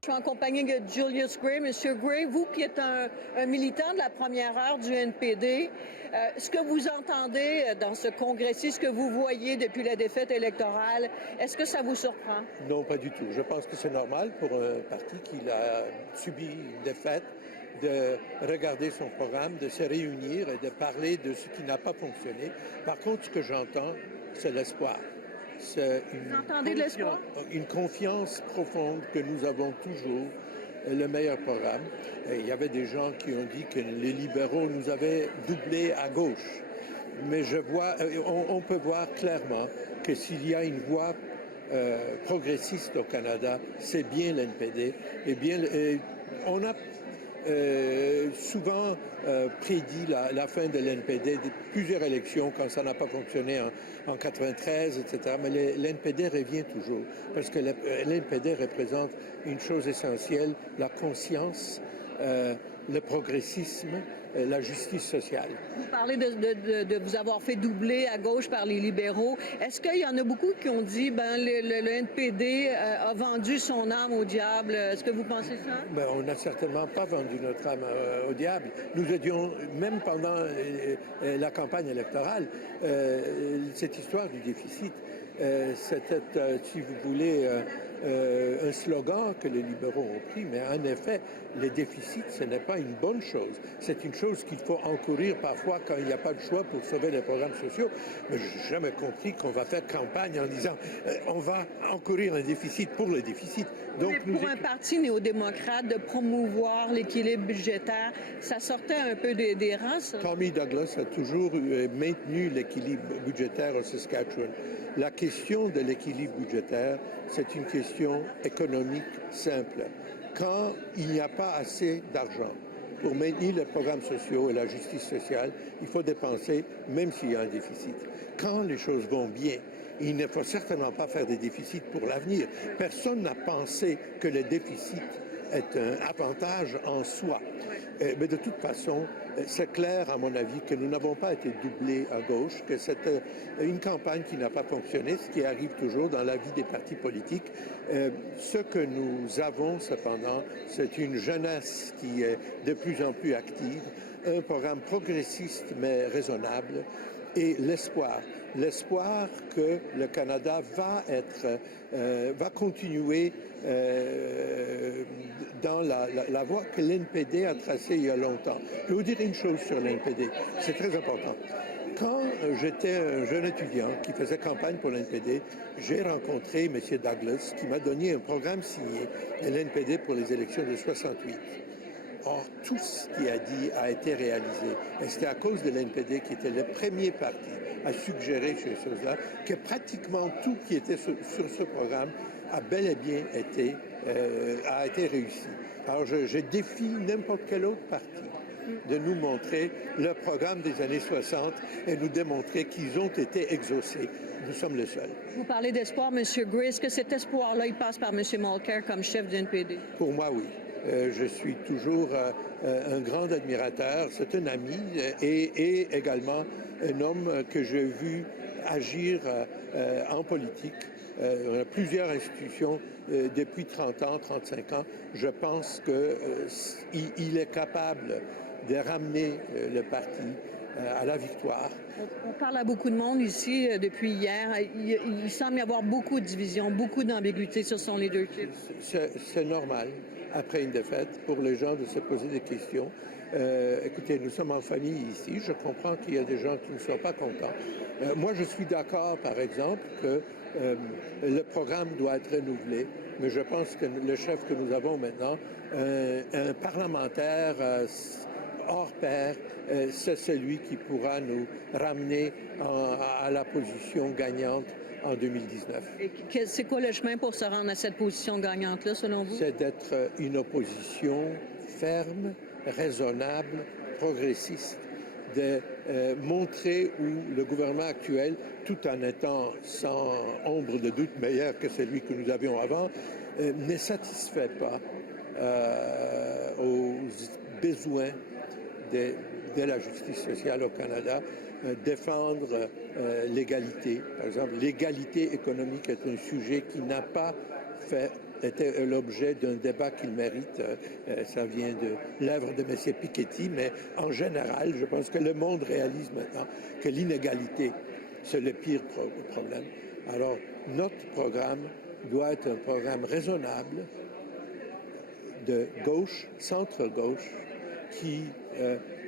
Je suis en compagnie de Julius Gray. Monsieur Gray, vous qui êtes un militant de la première heure du NPD, ce que vous entendez dans ce congrès-ci, ce que vous voyez depuis la défaite électorale, est-ce que ça vous surprend? Non, pas du tout. Je pense que c'est normal pour un parti qui a subi une défaite de regarder son programme, de se réunir et de parler de ce qui n'a pas fonctionné. Par contre, ce que j'entends, c'est l'espoir. Vous entendez de l'espoir? Une confiance profonde que nous avons toujours le meilleur programme. Et il y avait des gens qui ont dit que les libéraux nous avaient doublés à gauche. Mais on peut voir clairement que s'il y a une voie progressiste au Canada, c'est bien l'NPD. On a souvent prédit la fin de l'NPD, de plusieurs élections quand ça n'a pas fonctionné en 93, etc. Mais l'NPD revient toujours parce que l'NPD représente une chose essentielle, la conscience, le progressisme, la justice sociale. Vous parlez de vous avoir fait doubler à gauche par les libéraux. Est-ce qu'il y en a beaucoup qui ont dit le NPD a vendu son âme au diable? Est-ce que vous pensez ça? On n'a certainement pas vendu notre âme au diable. Nous étions, même pendant la campagne électorale, cette histoire du déficit, c'était, si vous voulez, un slogan que les libéraux ont pris, mais en effet, les déficits, ce n'est pas une bonne chose. C'est une chose qu'il faut encourir parfois quand il n'y a pas de choix pour sauver les programmes sociaux. Mais je n'ai jamais compris qu'on va faire campagne en disant on va encourir un déficit pour le déficit. Donc, mais pour un parti néo-démocrate, de promouvoir l'équilibre budgétaire, ça sortait un peu des rangs, ça? Tommy Douglas a toujours maintenu l'équilibre budgétaire au Saskatchewan. La question de l'équilibre budgétaire, c'est une question économique simple. Quand il n'y a pas assez d'argent pour maintenir les programmes sociaux et la justice sociale, il faut dépenser même s'il y a un déficit. Quand les choses vont bien, il ne faut certainement pas faire des déficits pour l'avenir. Personne n'a pensé que le déficit est un avantage en soi. Mais de toute façon, c'est clair, à mon avis, que nous n'avons pas été doublés à gauche, que c'est une campagne qui n'a pas fonctionné, ce qui arrive toujours dans la vie des partis politiques. Ce que nous avons, cependant, c'est une jeunesse qui est de plus en plus active, un programme progressiste mais raisonnable, et l'espoir que le Canada va continuer dans la voie que l'NPD a tracée il y a longtemps. Je vais vous dire une chose sur l'NPD, c'est très important. Quand j'étais un jeune étudiant qui faisait campagne pour l'NPD, j'ai rencontré M. Douglas qui m'a donné un programme signé de l'NPD pour les élections de 68. Or, tout ce qu'il a dit a été réalisé. Et c'était à cause de l'NPD qui était le premier parti à suggérer ces choses-là que pratiquement tout qui était sur ce programme a bel et bien été réussi. Alors, je défie n'importe quel autre parti de nous montrer le programme des années 60 et nous démontrer qu'ils ont été exaucés. Nous sommes les seuls. Vous parlez d'espoir, M. Gray. Est-ce que cet espoir-là, il passe par M. Mulcair comme chef du NPD? Pour moi, oui. Je suis toujours un grand admirateur. C'est un ami et également un homme que j'ai vu agir en politique. On a plusieurs institutions depuis 30 ans, 35 ans. Je pense qu'il est capable de ramener le parti à la victoire. On parle à beaucoup de monde ici depuis hier. Il semble y avoir beaucoup de divisions, beaucoup d'ambiguïté sur son leadership. C'est normal, après une défaite, pour les gens de se poser des questions. Écoutez, nous sommes en famille ici. Je comprends qu'il y a des gens qui ne sont pas contents. Moi, je suis d'accord, par exemple, que le programme doit être renouvelé, mais je pense que le chef que nous avons maintenant, un parlementaire hors pair, c'est celui qui pourra nous ramener à la position gagnante en 2019. Et c'est quoi le chemin pour se rendre à cette position gagnante-là, selon vous? C'est d'être une opposition ferme, raisonnable, progressiste, de montrer où le gouvernement actuel, tout en étant sans ombre de doute meilleur que celui que nous avions avant, ne satisfait pas aux besoins de la justice sociale au Canada, défendre l'égalité. Par exemple, l'égalité économique est un sujet qui n'a pas était l'objet d'un débat qu'il mérite. Ça vient de l'œuvre de M. Piketty, mais en général, je pense que le monde réalise maintenant que l'inégalité, c'est le pire problème. Alors, notre programme doit être un programme raisonnable, de gauche, centre-gauche, qui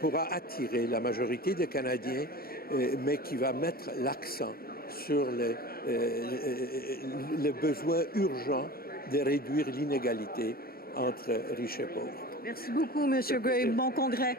pourra attirer la majorité des Canadiens, mais qui va mettre l'accent sur le besoin urgent de réduire l'inégalité entre riches et pauvres. Merci beaucoup, M. Gray. Bon congrès.